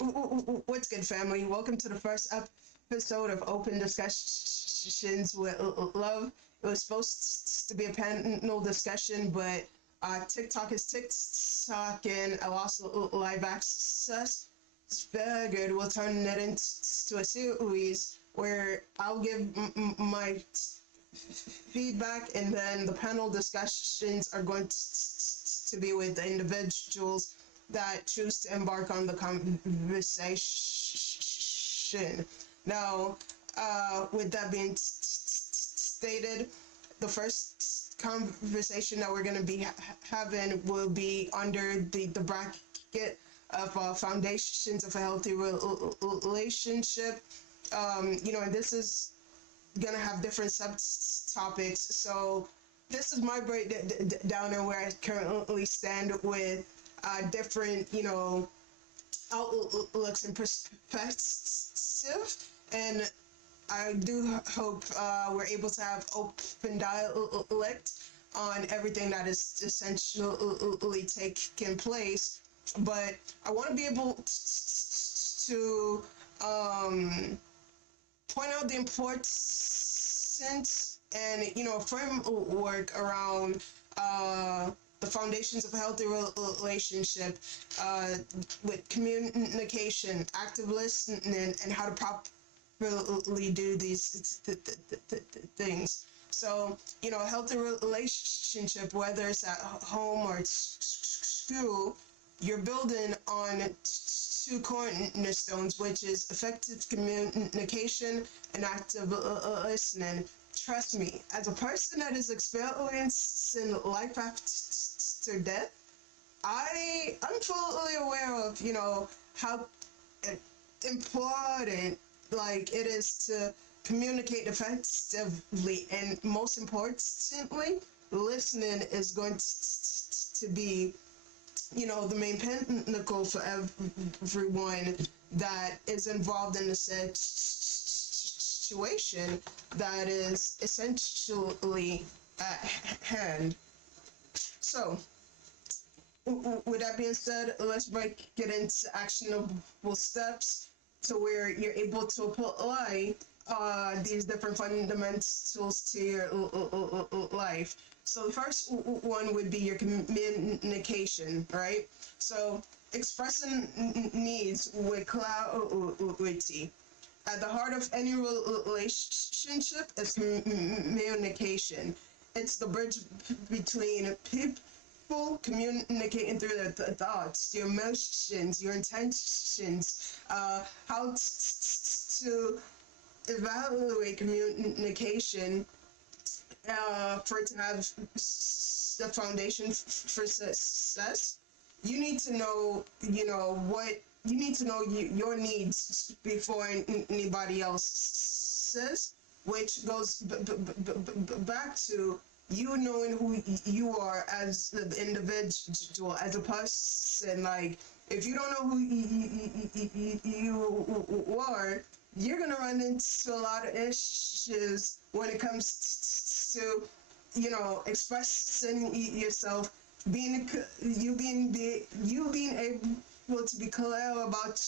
What's good, family? Welcome to the first episode of Open Discussions with Love. It was supposed to be a panel discussion, but TikTok is TikTok and I lost live access. Figured we'll turn it into a series where I'll give my feedback, and then the panel discussions are going to be with the individuals that choose to embark on the conversation. Now, with that being stated, the first conversation that we're going to be having will be under the bracket of foundations of a healthy relationship. And this is going to have different subtopics. So this is my breakdown and where I currently stand with different, outlooks and perspective. And I do hope we're able to have open dialect on everything that is essentially taking place. But I want to be able to point out the importance and, framework around the foundations of a healthy relationship with communication, active listening, and how to properly do these things. So, a healthy relationship, whether it's at home or school, you're building on two cornerstones, which is effective communication and active listening. Trust me, as a person that is experiencing life after death, I'm fully aware of, how important it is to communicate effectively, and most importantly, listening is going to be the main pinnacle for everyone that is involved in the situation that is essentially at hand. So, with that being said, let's break it into actionable steps to where you're able to apply these different fundamentals to your life. So the first one would be your communication, right? So expressing needs with clarity. At the heart of any relationship is communication. It's the bridge between people communicating through their thoughts, your emotions, your intentions, how to evaluate communication for it to have the foundation for success. You need to know, your needs before anybody else's, which goes back to you knowing who you are as the individual, as a person. Like, if you don't know who you are, you're going to run into a lot of issues when it comes to, expressing yourself, being able to be clear about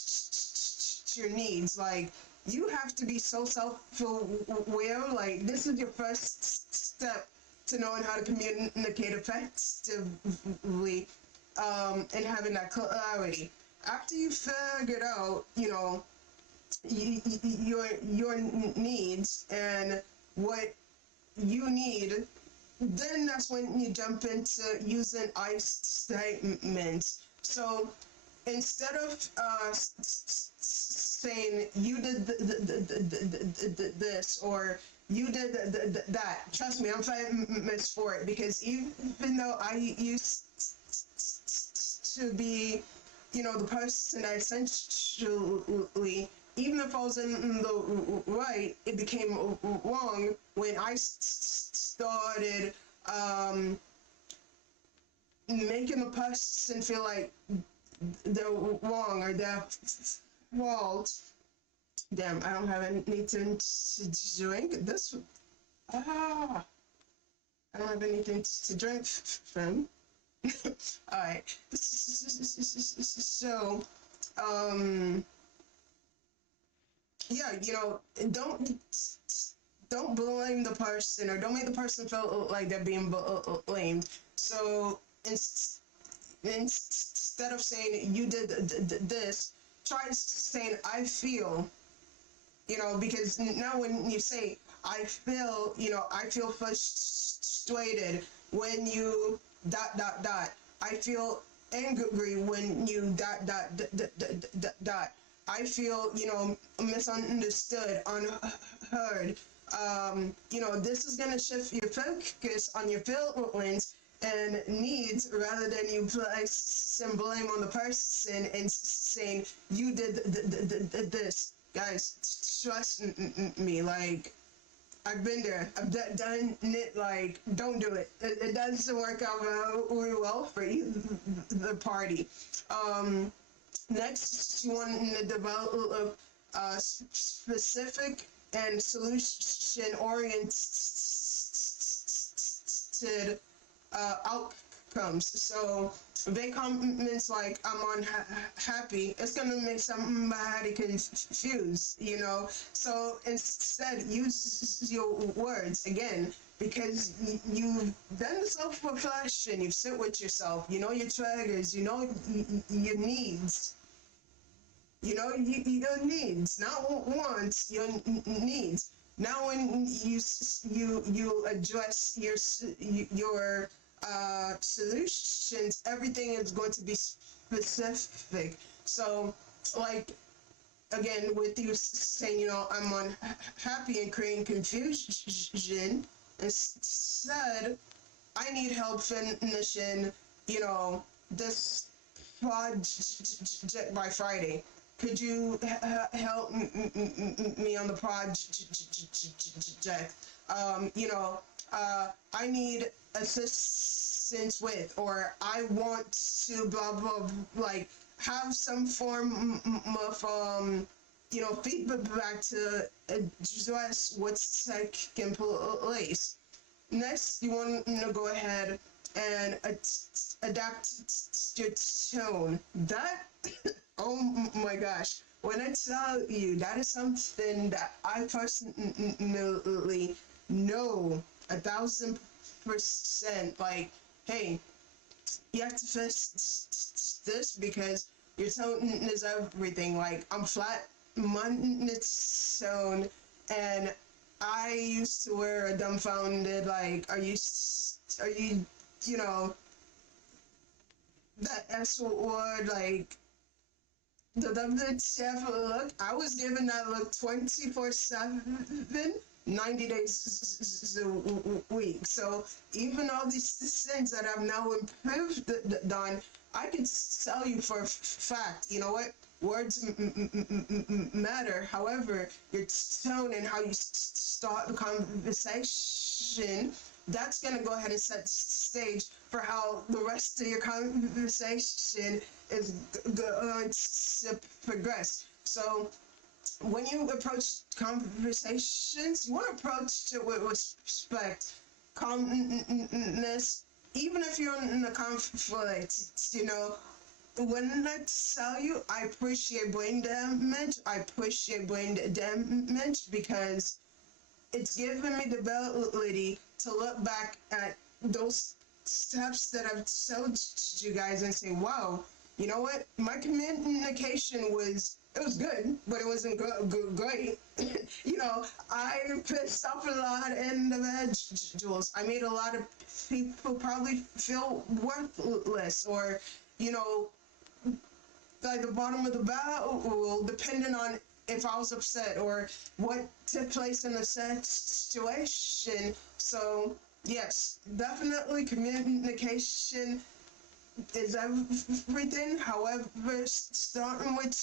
your needs. Like, you have to be so self-aware. Like, this is your first step to knowing how to communicate effectively, and having that clarity. After you figured out, your needs and what you need, then that's when you jump into using I statements. So instead of saying you did this or you did that, trust me, I'm famous for it, because even though I used to be, the person that essentially, even if I was in the right, it became wrong when I started making a person feel like they're wrong or they're fault. Damn, I don't have anything to drink. I don't have anything to drink from. Alright, so um, yeah, don't blame the person, or don't make the person feel like they're being blamed. So instead of saying you did this, try saying I feel. Because now when you say I feel, I feel frustrated when you dot dot dot. I feel angry when you dot dot dot. I feel, misunderstood, unheard. This is gonna shift your focus on your feelings and needs, rather than you place some blame on the person and saying you did this. Guys, trust me, like, I've been there. I've done it. Like, don't do it. It doesn't work out very well for either party. Um, Next, you want to develop specific and solution-oriented outcomes. So vague comments like "I'm unhappy," it's gonna make somebody confused. So instead, use your words again, because you've done the self-reflection. You've sit with yourself. You know your triggers. You know your needs. Your needs, not wants, your needs. Now, when you address your solutions, everything is going to be specific. So, like, again, with you saying, I'm unhappy and creating confusion, instead, I need help finishing, this project by Friday. Could you help me on the project? I need assistance with, or I want to blah blah, like, have some form of feedback to address what's taking place. Next, you want to go ahead and adapt your tone. That, oh my gosh, when I tell you, that is something that I personally know 1,000%. Like, hey, you have to fix this because your tone is everything. Like, I'm flat monotone, and I used to wear a dumbfounded, like, are you, you know, that S word, like, the WTF look. I was given that look 24/7, 90 days a week. So even all these things that I've now improved on, I can tell you for a fact, you know what? Words matter. However, your tone and how you start the conversation, that's going to go ahead and set the stage for how the rest of your conversation is going to progress. So when you approach conversations, you want to approach it with respect, calmness, even if you're in a conflict. When I tell you I appreciate brain damage, I appreciate brain damage because it's given me the ability to look back at those steps that I've told you guys and say, wow, you know what? My communication it was good, but it wasn't great. I pissed off a lot of individuals. I made a lot of people probably feel worthless, or, like the bottom of the barrel, depending on if I was upset or what took place in the situation. So, yes, definitely communication is everything. However, starting with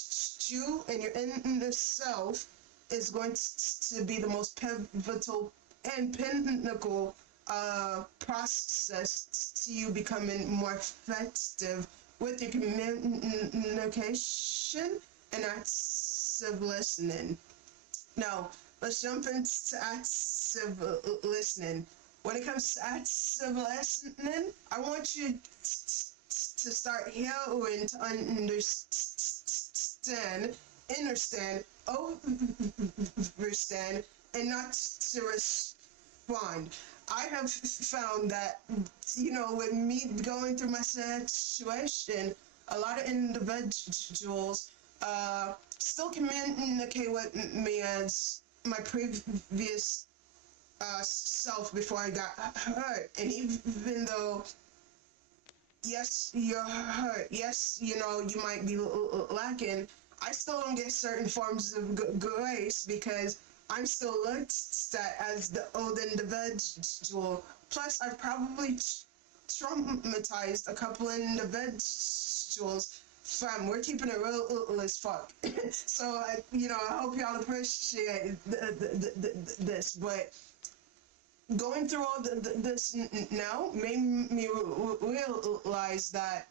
you and your inner self is going to be the most pivotal and pinnacle process to you becoming more effective with your communication and active listening. Now, let's jump into active listening. When it comes to active listening, I want you to start hearing, to understand understand, overstand, and not to respond. I have found that, with me going through my situation, a lot of individuals still communicate with me as my previous self before I got hurt. And even though, yes, you're hurt, yes, you might be lacking, I still don't get certain forms of grace because I'm still looked at as the old individual. Plus, I've probably traumatized a couple individuals. Fam, we're keeping it real as fuck. So, I hope y'all appreciate this. But going through all this now made me realize that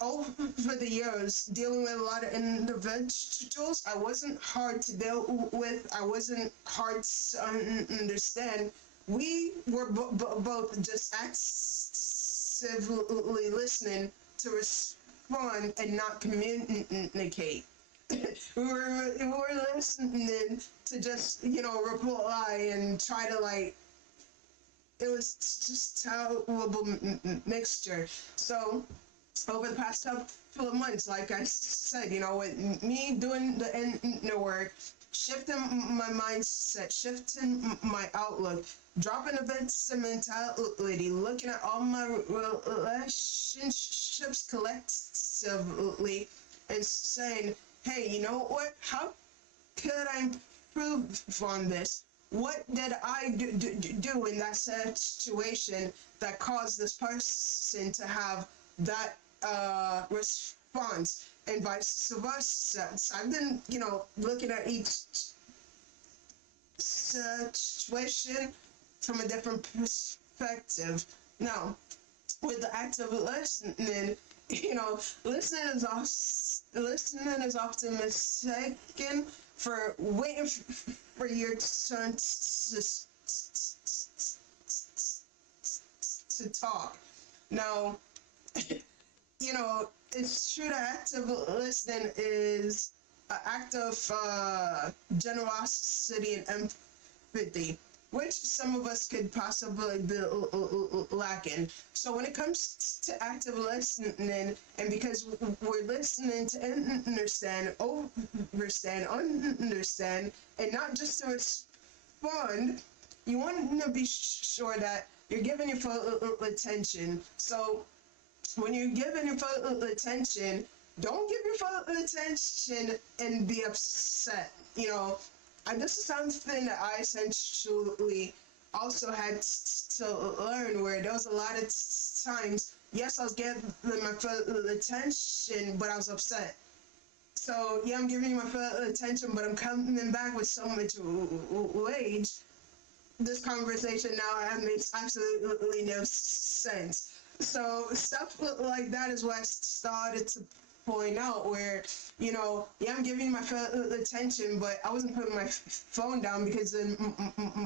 over the years, dealing with a lot of individuals, I wasn't hard to deal with. I wasn't hard to understand. We were both just actively listening to respond and not communicate. we were listening to just, reply and try to, it was just terrible mixture. So, over the past couple of months, like I said, with me doing the inner work, shifting my mindset, shifting my outlook, dropping a bit of mentality, looking at all my relationships collectively, and saying, hey, you know what? How could I improve on this? What did I do in that situation that caused this person to have that response, and vice versa? So I've been, looking at each situation from a different perspective. Now, with the active listening, listening is often mistaken for waiting for your turn to talk. Now, it's true that active listening is an act of generosity and empathy, which some of us could possibly be lacking. So when it comes to active listening, and because we're listening to understand, understand, and not just to respond, you want to be sure that you're giving your full attention. So when you're giving your full attention, don't give your full attention and be upset. And this is something that I essentially also had to learn, where there was a lot of times, yes, I was giving my full attention, but I was upset. So, yeah, I'm giving you my full attention, but I'm coming back with so much rage. This conversation now makes absolutely no sense. So stuff like that is what I started to point out, where, yeah, I'm giving my full attention, but I wasn't putting my phone down, because in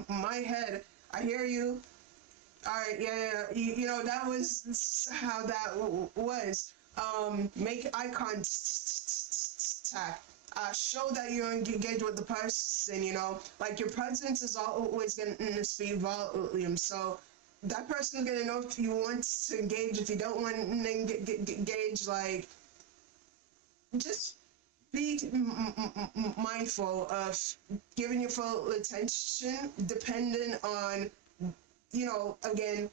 my head, I hear you. All right, yeah. That was how that was. Make eye contact. Show that you're engaged with the person, like your presence is always going to speak volume. So that person's going to know if you want to engage, if you don't want to engage, just be mindful of giving your full attention, depending on, again,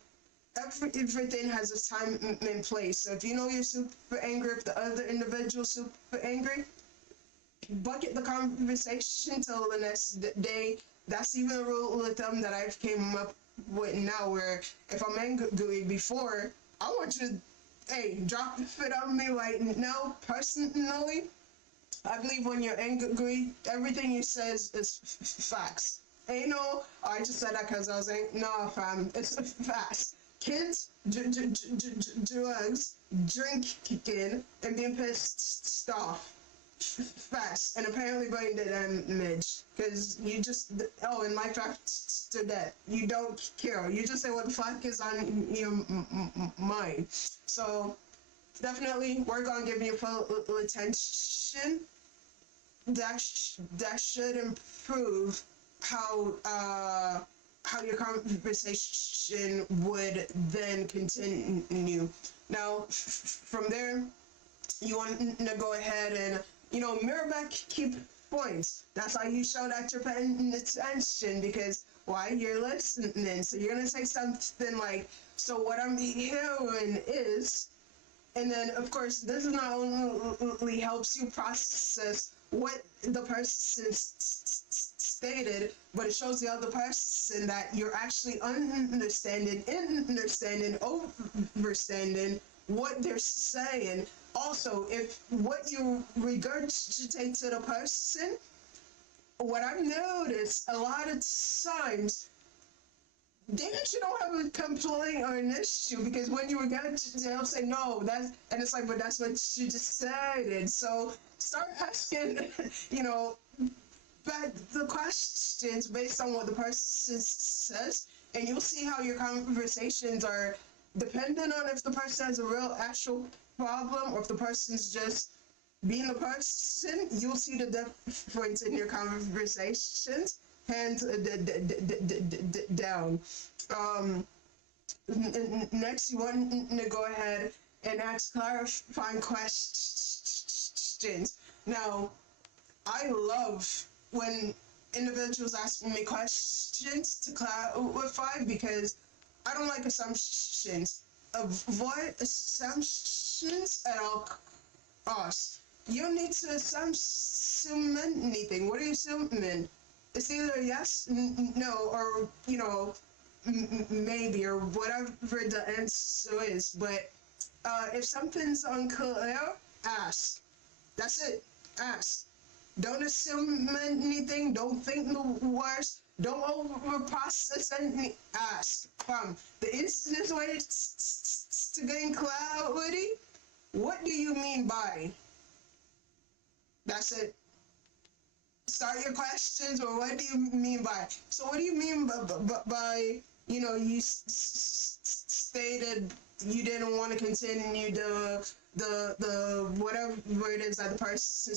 everything has a time and place. So if you're super angry, if the other individual's super angry, bucket the conversation till the next day. That's even a rule with them that I've came up with now, where if I'm angry before, I want you to, hey, drop it on me right now. Personally, I believe when you're angry, everything you say is facts. Ain't no, I just said that because I was angry. No, fam, it's facts. Kids, drugs, drinking, and being pissed off. Facts. And apparently brain damage, because you just, in life after death, you don't care. You just say what the fuck is on your mind. So definitely work on giving your full attention. That should improve how your conversation would then continue. Now, from there, you want to go ahead and mirror back key points. That's how you show that you're paying attention, because why, you're listening. So you're gonna say something like, so what I'm hearing is, and then of course this not only helps you process what the person stated, but it shows the other person that you're actually understanding, overstanding what they're saying. Also, if what you regurgitate to the person, what I've noticed a lot of times, they actually don't have a complaint or an issue, because when you regurgitate, they'll say no, that's, and it's like, but that's what you just said. So start asking, but the questions based on what the person says, and you'll see how your conversations are dependent on if the person has a real actual problem or if the person's just being the person. You'll see the difference in your conversations, hands down. Um, Next, you want to go ahead and ask clarifying questions. Now, I love when individuals ask me questions to clarify, because I don't like assumptions. Avoid assumptions at all costs. You don't need to assume anything. What are you assuming? It's either yes, no, or maybe, or whatever the answer is. But if something's unclear, ask. That's it. Ask. Don't assume anything. Don't think the worst. Don't overprocess anything. Ask. The easiest way to gain clarity. What do you mean by? That's it. Start your questions, or what do you mean by? So what do you mean by you stated you didn't want to continue the whatever it is that the person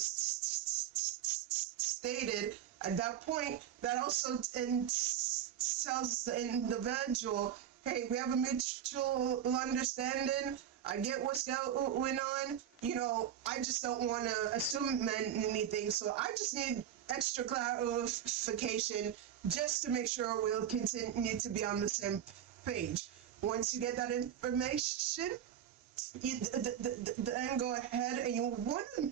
stated at that point. That also tells the individual, hey, we have a mutual understanding. I get what's going on. I just don't want to assume anything. So I just need extra clarification just to make sure we'll continue to be on the same page. Once you get that information, you then go ahead and you want to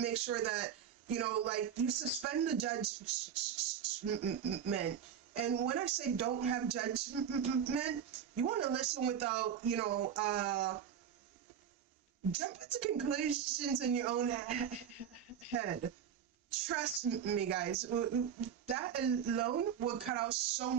make sure that, you suspend the judgment. And when I say don't have judgment, you want to listen without, jump into conclusions in your own head. Trust me, guys, that alone will cut out so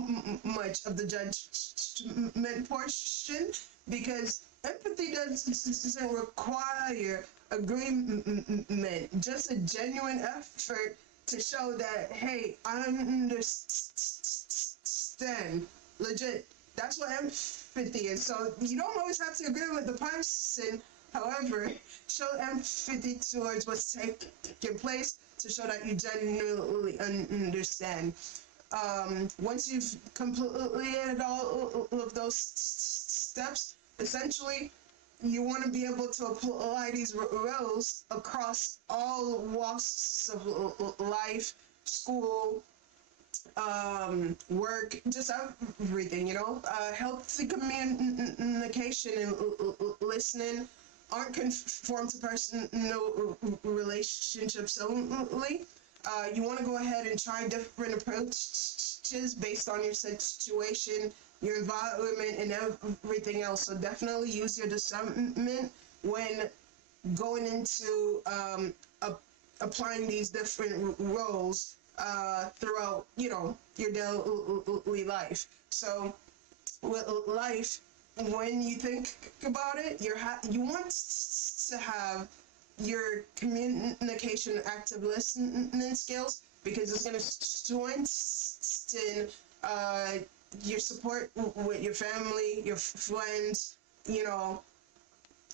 much of the judgment portion, because empathy doesn't require agreement, just a genuine effort to show that, hey, I understand. Legit. That's what empathy is. So you don't always have to agree with the person. However, show empathy towards what's taking place to show that you genuinely understand. Once you've completed all of those steps, essentially, you want to be able to apply these rules across all walks of life, school, work, just everything, healthy communication and listening aren't conformed to personal relationships only. You want to go ahead and try different approaches based on your situation, your environment, and everything else. So definitely use your discernment when going into applying these different roles throughout, your daily life. So with life, when you think about it, you want to have your communication, active listening skills, because it's going to strengthen your support with your family, your friends,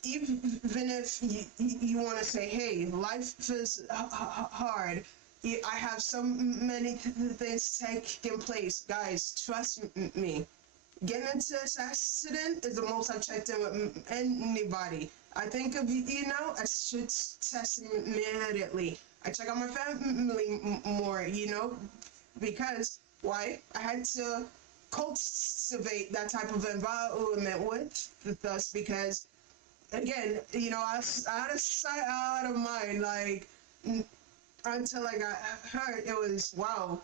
even if you want to say, hey, life is hard. I have so many things taking place. Guys, trust me. Getting into this accident is the most I've checked in with anybody. I think of I should test immediately. I check on my family more, because why? I had to cultivate that type of environment with us because again, out of sight, out of mind. Like until I got hurt, it was wow.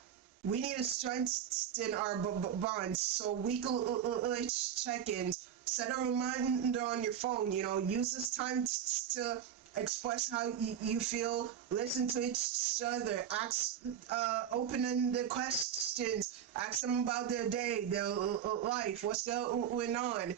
We need to strengthen our bonds. So weekly check-ins. Set a reminder on your phone. Use this time to express how you feel. Listen to each other. Ask open-ended questions. Ask them about their day, their life, what's going on.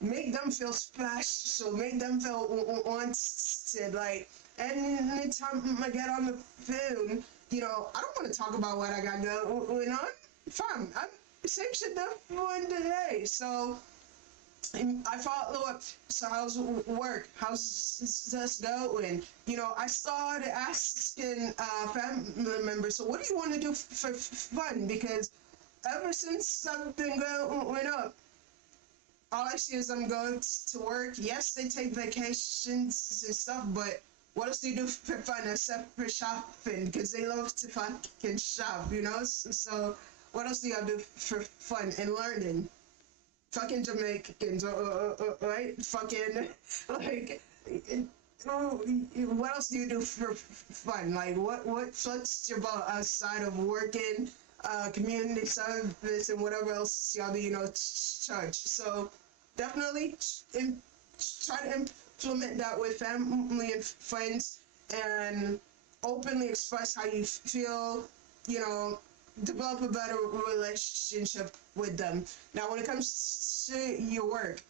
Make them feel special. Make them feel wanted. Like anytime I get on the phone, I don't want to talk about what I got going on. Fine, I'm same shit that one today. So I follow up. So how's work? How's this going? I started asking family members. So what do you want to do for fun? Because ever since I've been going up, all I see is I'm going to work. Yes, they take vacations and stuff, but what else do you do for fun except for shopping? Because they love to fucking shop. So what else do y'all do for fun and learning? Fucking Jamaicans, right? Fucking, like, what else do you do for fun? Like, what floats your boat outside of working, community service, and whatever else y'all do, church? So definitely try to implement that with family and friends and openly express how you feel, develop a better relationship with them. Now, when it comes to your work,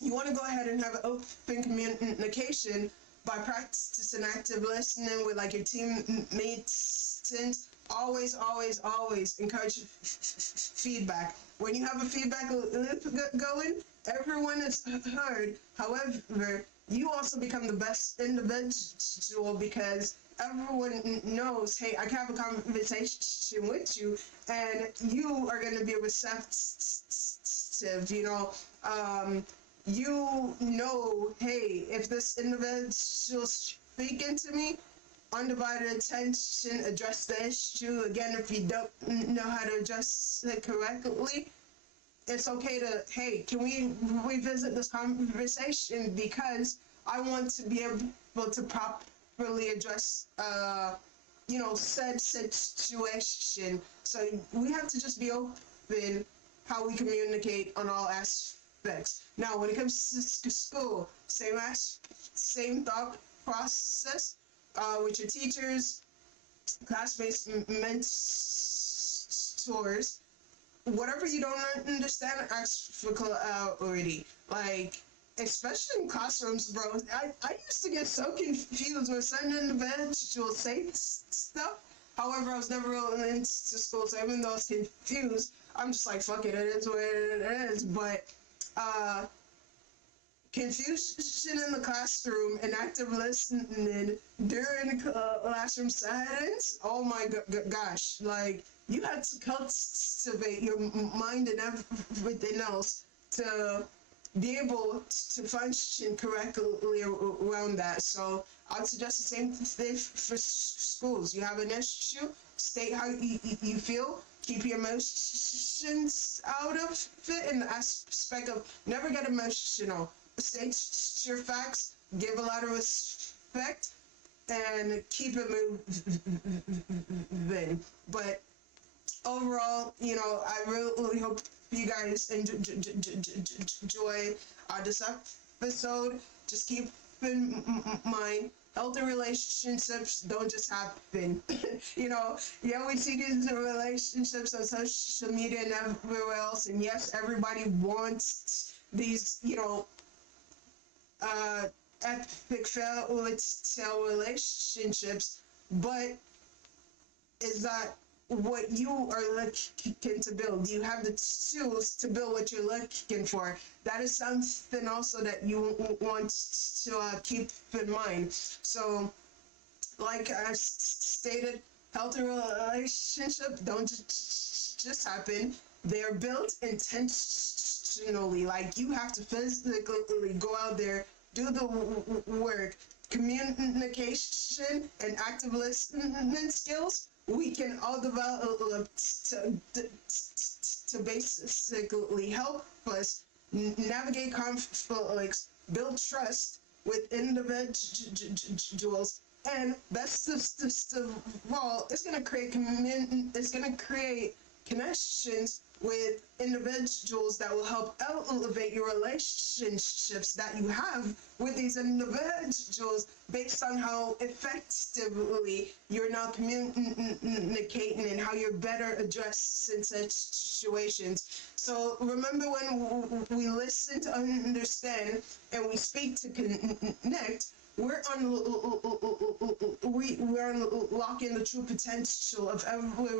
you want to go ahead and have open communication by practicing active listening with like your teammates. Always, always, always encourage feedback. When you have a feedback loop going, everyone is heard. However, you also become the best individual because everyone knows, hey, I can have a conversation with you and you are going to be receptive, hey, if this individual speaking to me, undivided attention, address the issue. Again, if you don't know how to address it correctly, it's okay to, hey, can we revisit this conversation because I want to be able to properly address, said situation. So we have to just be open how we communicate on all aspects. Now, when it comes to school, same thought process with your teachers, classmates, mentors. Whatever you don't understand, ask for clarity. Like, especially in classrooms, bro. I used to get so confused when certain individuals say stuff. However, I was never really into school, so even though I was confused, I'm just like, fuck it, it is what it is. But confusion in the classroom and active listening during classroom settings, oh my gosh, like, you had to cultivate your mind and everything else to be able to function correctly around that. So I'd suggest the same thing for schools. You have an issue, state how you feel, keep your emotions out of it in the aspect of never get emotional. State your facts, give a lot of respect, and keep it moving. But overall, I really hope you guys enjoy this episode. Just keep in mind, healthy relationships don't just happen. We see these relationships on social media and everywhere else, and yes, everybody wants these, epic fairy tale relationships, but is that what you are looking to build? Do you have the tools to build what you're looking for? That is something also that you want to keep in mind. So, like I stated, healthy relationships don't just happen. They're built intentionally. Like, you have to physically go out there, do the work. Communication and active listening skills we can all develop to basically help us navigate conflicts, build trust with individuals, and best of all, it's gonna create connections with individuals that will help elevate your relationships that you have with these individuals based on how effectively you're now communicating and how you're better addressing such situations. So remember, when we listen to understand and we speak to connect, we're unlocking the true potential of every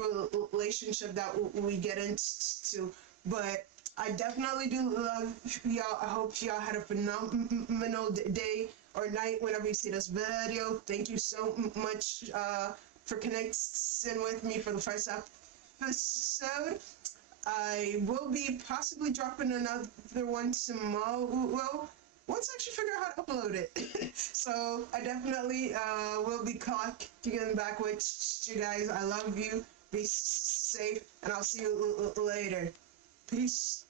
relationship that we get into. But I definitely do love y'all. I hope y'all had a phenomenal day or night whenever you see this video. Thank you so much for connecting with me for the first episode. I will be possibly dropping another one tomorrow once I actually figure out how to upload it. So I definitely will be clocking back with you guys. I love you. Be safe, and I'll see you later. Peace.